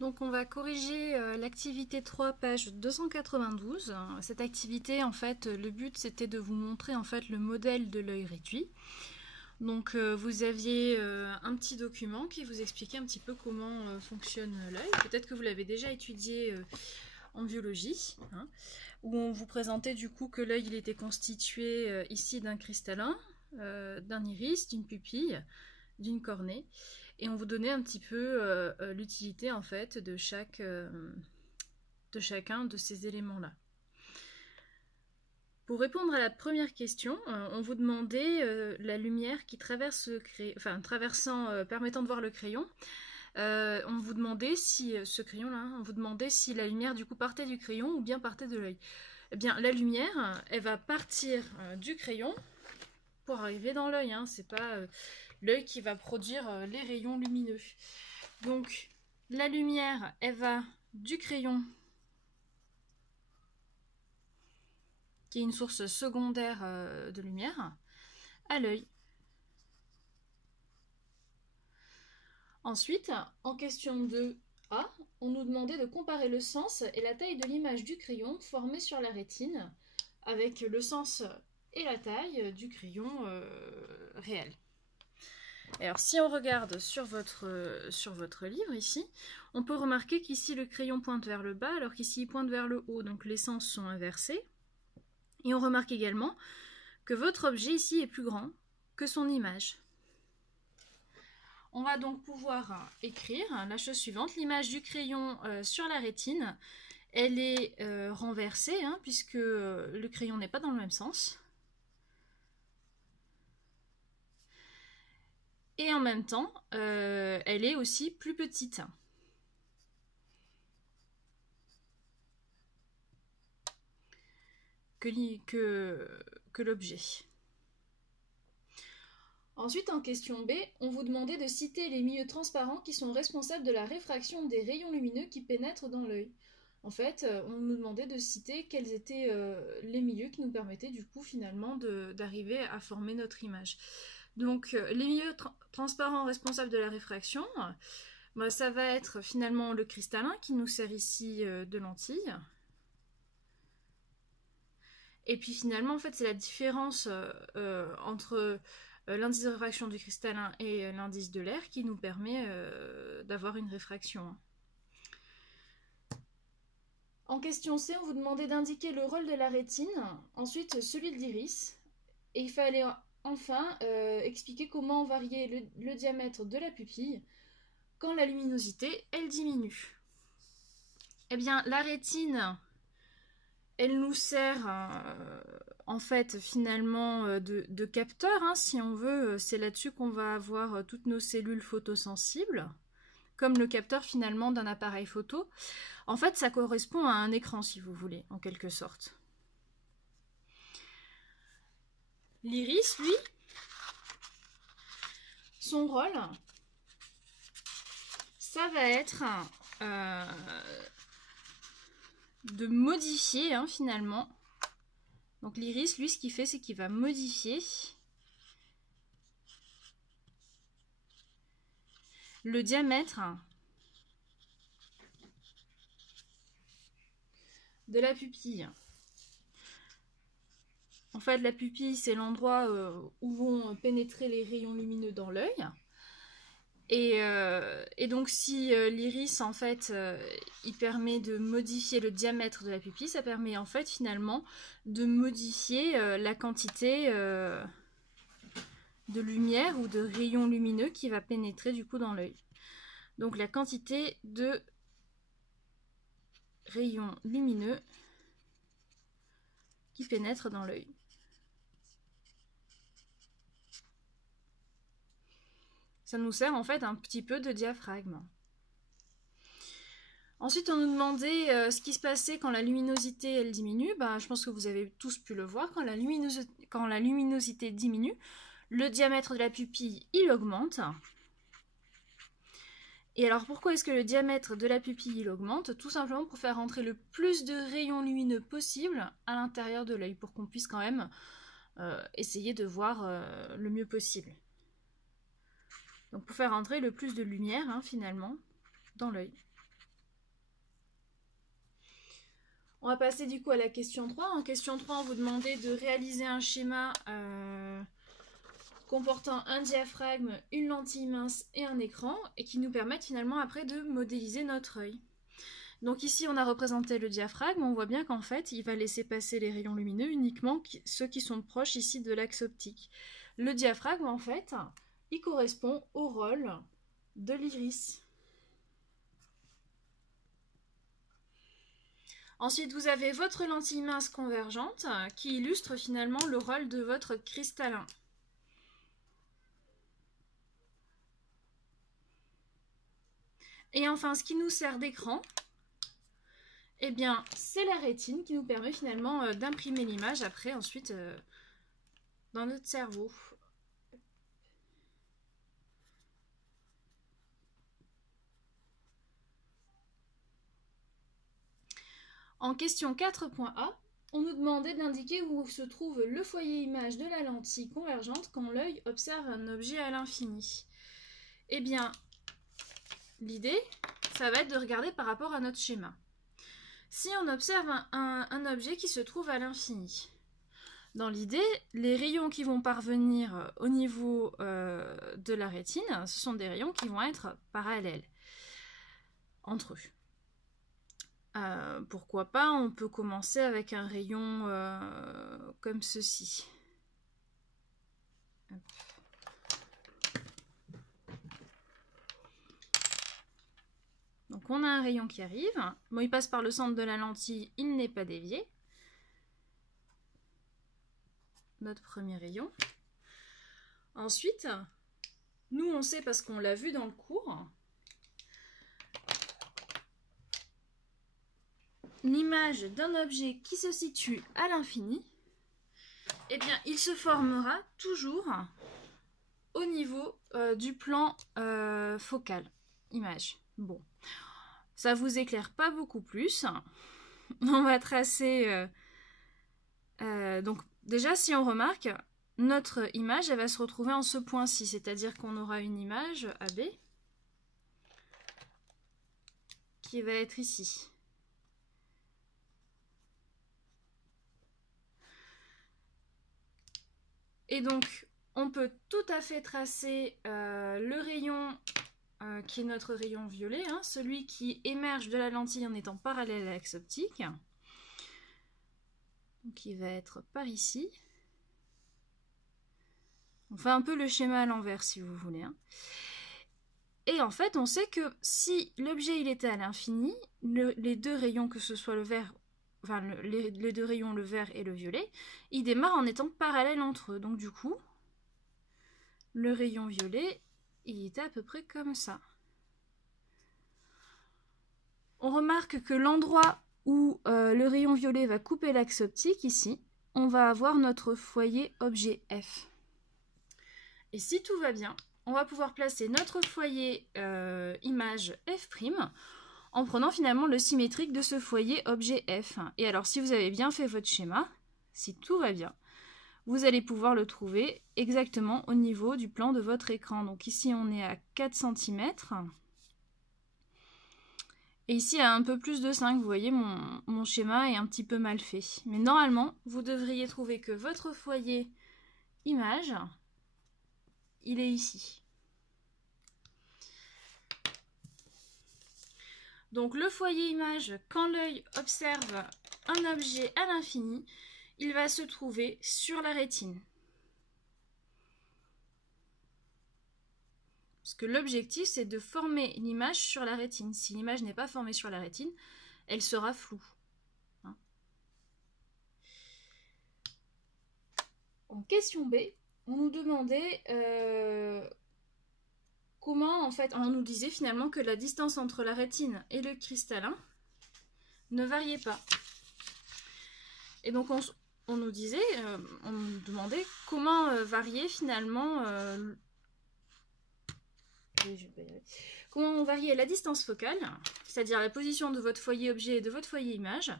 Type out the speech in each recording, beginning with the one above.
Donc on va corriger l'activité 3, page 292. Cette activité, en fait, le but c'était de vous montrer en fait le modèle de l'œil réduit. Donc vous aviez un petit document qui vous expliquait un petit peu comment fonctionne l'œil. Peut-être que vous l'avez déjà étudié en biologie, hein, où on vous présentait du coup que l'œil il était constitué ici d'un cristallin, d'un iris, d'une pupille, d'une cornée, et on vous donnait un petit peu l'utilité en fait de chacun de ces éléments-là. Pour répondre à la première question, on vous demandait la lumière qui traverse le crayon, permettant de voir le crayon. On vous demandait si ce crayon-là, on vous demandait si la lumière du coup partait du crayon ou bien partait de l'œil. Eh bien, la lumière, elle va partir du crayon pour arriver dans l'œil. Hein. C'est pas l'œil qui va produire les rayons lumineux. Donc, la lumière, elle va du crayon, qui est une source secondaire de lumière, à l'œil. Ensuite, en question 2a, on nous demandait de comparer le sens et la taille de l'image du crayon formée sur la rétine avec le sens et la taille du crayon réel. Alors si on regarde sur votre livre ici, on peut remarquer qu'ici le crayon pointe vers le bas alors qu'ici il pointe vers le haut, donc les sens sont inversés. Et on remarque également que votre objet ici est plus grand que son image. On va donc pouvoir écrire la chose suivante. L'image du crayon sur la rétine, elle est renversée, hein, puisque le crayon n'est pas dans le même sens. Et en même temps, elle est aussi plus petite que l'objet. Ensuite, en question B, on vous demandait de citer les milieux transparents qui sont responsables de la réfraction des rayons lumineux qui pénètrent dans l'œil. En fait, on nous demandait de citer quels étaient les milieux qui nous permettaient du coup finalement d'arriver à former notre image. Donc, les milieux transparents responsables de la réfraction, ça va être finalement le cristallin qui nous sert ici de lentille. Et puis finalement, en fait, c'est la différence entre l'indice de réfraction du cristallin et l'indice de l'air qui nous permet d'avoir une réfraction. En question C, on vous demandait d'indiquer le rôle de la rétine, ensuite celui de l'iris, et il fallait enfin expliquer comment varier le diamètre de la pupille quand la luminosité, elle diminue. Eh bien, la rétine, elle nous sert en fait finalement de capteur, hein, si on veut. C'est là-dessus qu'on va avoir toutes nos cellules photosensibles, comme le capteur finalement d'un appareil photo. En fait, ça correspond à un écran, si vous voulez, en quelque sorte. L'iris, lui, son rôle, ça va être de modifier, hein, finalement. Donc l'iris, lui, ce qu'il fait, c'est qu'il va modifier le diamètre de la pupille. En fait, la pupille, c'est l'endroit où vont pénétrer les rayons lumineux dans l'œil. Et donc, si l'iris, en fait, il permet de modifier le diamètre de la pupille, ça permet, en fait, finalement, de modifier la quantité de lumière ou de rayons lumineux qui va pénétrer, du coup, dans l'œil. Donc, la quantité de rayons lumineux qui pénètrent dans l'œil. Ça nous sert en fait un petit peu de diaphragme. Ensuite, on nous demandait ce qui se passait quand la luminosité elle diminue. Je pense que vous avez tous pu le voir. Quand la luminosité diminue, le diamètre de la pupille il augmente. Et alors pourquoi est-ce que le diamètre de la pupille il augmente? Tout simplement pour faire rentrer le plus de rayons lumineux possible à l'intérieur de l'œil, pour qu'on puisse quand même essayer de voir le mieux possible. Donc pour faire entrer le plus de lumière, hein, finalement, dans l'œil. On va passer du coup à la question 3. En question 3, on vous demandait de réaliser un schéma comportant un diaphragme, une lentille mince et un écran, et qui nous permettent finalement après de modéliser notre œil. Donc ici, on a représenté le diaphragme. On voit bien qu'en fait, il va laisser passer les rayons lumineux uniquement ceux qui sont proches ici de l'axe optique. Le diaphragme, en fait, il correspond au rôle de l'iris. Ensuite, vous avez votre lentille mince convergente qui illustre finalement le rôle de votre cristallin. Et enfin, ce qui nous sert d'écran, eh bien, c'est la rétine qui nous permet finalement d'imprimer l'image après, ensuite, dans notre cerveau. En question 4.A, on nous demandait d'indiquer où se trouve le foyer image de la lentille convergente quand l'œil observe un objet à l'infini. Eh bien, l'idée, ça va être de regarder par rapport à notre schéma. Si on observe un objet qui se trouve à l'infini, dans l'idée, les rayons qui vont parvenir au niveau de la rétine, ce sont des rayons qui vont être parallèles entre eux. Pourquoi pas, on peut commencer avec un rayon comme ceci. Hop. Donc on a un rayon qui arrive. Bon, il passe par le centre de la lentille, il n'est pas dévié. Notre premier rayon. Ensuite, nous on sait parce qu'on l'a vu dans le cours, l'image d'un objet qui se situe à l'infini, eh bien, il se formera toujours au niveau du plan focal, image. Bon, ça vous éclaire pas beaucoup plus. On va tracer... donc, déjà, si on remarque, notre image, elle va se retrouver en ce point-ci, c'est-à-dire qu'on aura une image AB qui va être ici. Et donc, on peut tout à fait tracer le rayon qui est notre rayon violet, hein, celui qui émerge de la lentille en étant parallèle à l'axe optique. Donc, il va être par ici. On fait un peu le schéma à l'envers, si vous voulez. Hein. Et en fait, on sait que si l'objet il était à l'infini, les deux rayons, que ce soit le vert, enfin les deux rayons, le vert et le violet, ils démarrent en étant parallèles entre eux. Donc du coup, le rayon violet, il était à peu près comme ça. On remarque que l'endroit où le rayon violet va couper l'axe optique, ici, on va avoir notre foyer objet F. Et si tout va bien, on va pouvoir placer notre foyer image F' en prenant finalement le symétrique de ce foyer objet F. Et alors, si vous avez bien fait votre schéma, si tout va bien, vous allez pouvoir le trouver exactement au niveau du plan de votre écran. Donc ici, on est à 4 cm. Et ici, à un peu plus de 5, vous voyez, mon schéma est un petit peu mal fait. Mais normalement, vous devriez trouver que votre foyer image, il est ici. Donc le foyer image, quand l'œil observe un objet à l'infini, il va se trouver sur la rétine. Parce que l'objectif, c'est de former l'image sur la rétine. Si l'image n'est pas formée sur la rétine, elle sera floue. Hein. En question B, on nous demandait comment, en fait, on nous disait finalement que la distance entre la rétine et le cristallin ne variait pas. Et donc on nous disait, on nous demandait comment varier finalement, comment varier la distance focale, c'est-à-dire la position de votre foyer objet et de votre foyer image,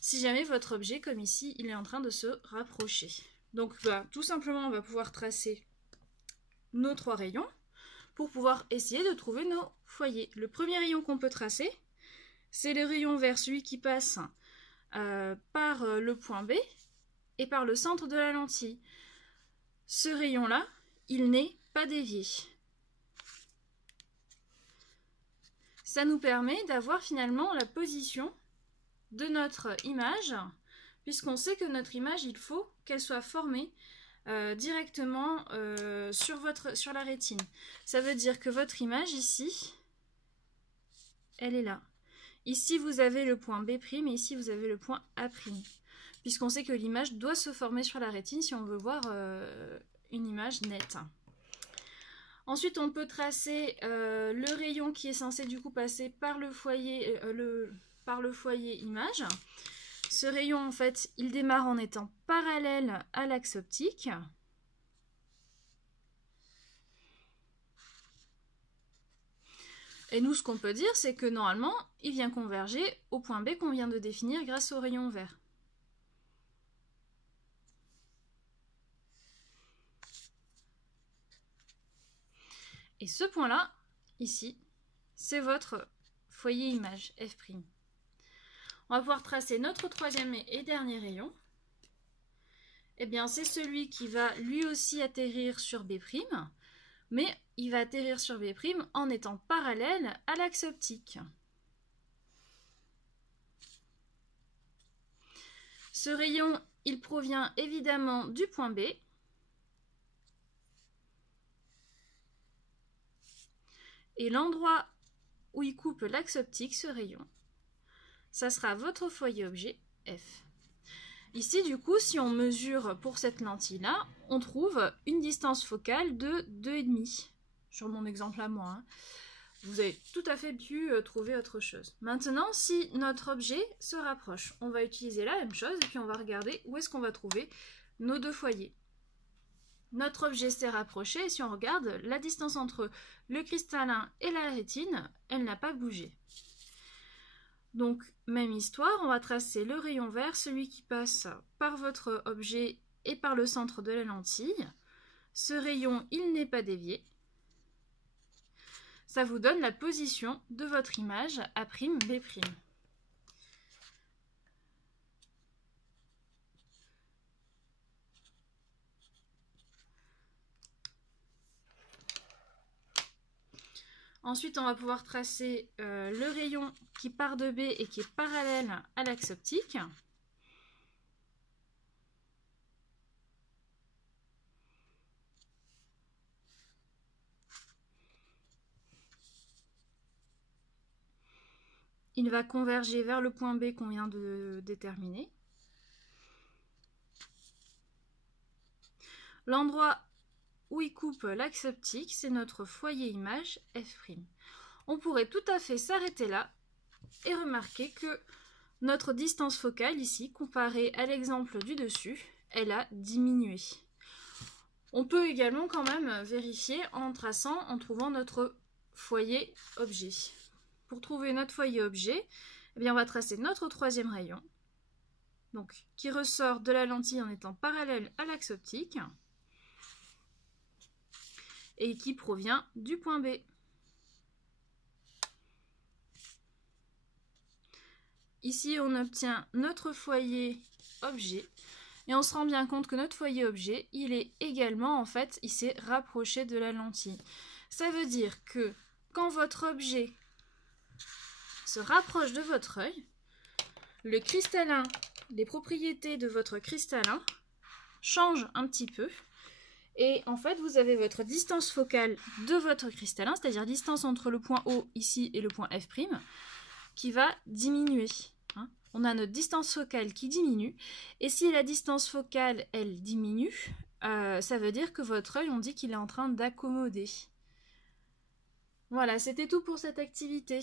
si jamais votre objet, comme ici, il est en train de se rapprocher. Donc tout simplement, on va pouvoir tracer nos 3 rayons pour pouvoir essayer de trouver nos foyers. Le premier rayon qu'on peut tracer, c'est le rayon vert, celui qui passe par le point B et par le centre de la lentille. Ce rayon-là, il n'est pas dévié. Ça nous permet d'avoir finalement la position de notre image, puisqu'on sait que notre image, il faut qu'elle soit formée directement sur la rétine. Ça veut dire que votre image ici, elle est là. Ici, vous avez le point B' et ici, vous avez le point A', puisqu'on sait que l'image doit se former sur la rétine si on veut voir une image nette. Ensuite, on peut tracer le rayon qui est censé du coup passer par le foyer, image. Ce rayon, en fait, il démarre en étant parallèle à l'axe optique. Et nous, ce qu'on peut dire, c'est que normalement, il vient converger au point B qu'on vient de définir grâce au rayon vert. Et ce point-là, ici, c'est votre foyer image F'. On va pouvoir tracer notre troisième et dernier rayon. Eh bien, c'est celui qui va lui aussi atterrir sur B', mais il va atterrir sur B' en étant parallèle à l'axe optique. Ce rayon, il provient évidemment du point B. Et l'endroit où il coupe l'axe optique, ce rayon, ça sera votre foyer objet F. Ici, du coup, si on mesure pour cette lentille-là, on trouve une distance focale de 2,5. Sur mon exemple à moi. Vous avez tout à fait pu trouver autre chose. Maintenant, si notre objet se rapproche, on va utiliser la même chose et puis on va regarder où est-ce qu'on va trouver nos deux foyers. Notre objet s'est rapproché et si on regarde, la distance entre le cristallin et la rétine, elle n'a pas bougé. Donc, même histoire, on va tracer le rayon vert, celui qui passe par votre objet et par le centre de la lentille. Ce rayon, il n'est pas dévié. Ça vous donne la position de votre image A'B'. Ensuite, on va pouvoir tracer le rayon qui part de B et qui est parallèle à l'axe optique. Il va converger vers le point B qu'on vient de déterminer. L'endroit où il coupe l'axe optique, c'est notre foyer image F'. On pourrait tout à fait s'arrêter là et remarquer que notre distance focale ici, comparée à l'exemple du dessus, elle a diminué. On peut également quand même vérifier en traçant, en trouvant notre foyer objet. Pour trouver notre foyer objet, eh bien on va tracer notre troisième rayon, donc, qui ressort de la lentille en étant parallèle à l'axe optique et qui provient du point B. Ici, on obtient notre foyer objet et on se rend bien compte que notre foyer objet, il est également, en fait, il s'est rapproché de la lentille. Ça veut dire que quand votre objet se rapproche de votre œil, le cristallin, les propriétés de votre cristallin changent un petit peu. Et en fait, vous avez votre distance focale de votre cristallin, c'est-à-dire distance entre le point O ici et le point F', qui va diminuer. On a notre distance focale qui diminue. Et si la distance focale, elle diminue, ça veut dire que votre œil, on dit qu'il est en train d'accommoder. Voilà, c'était tout pour cette activité.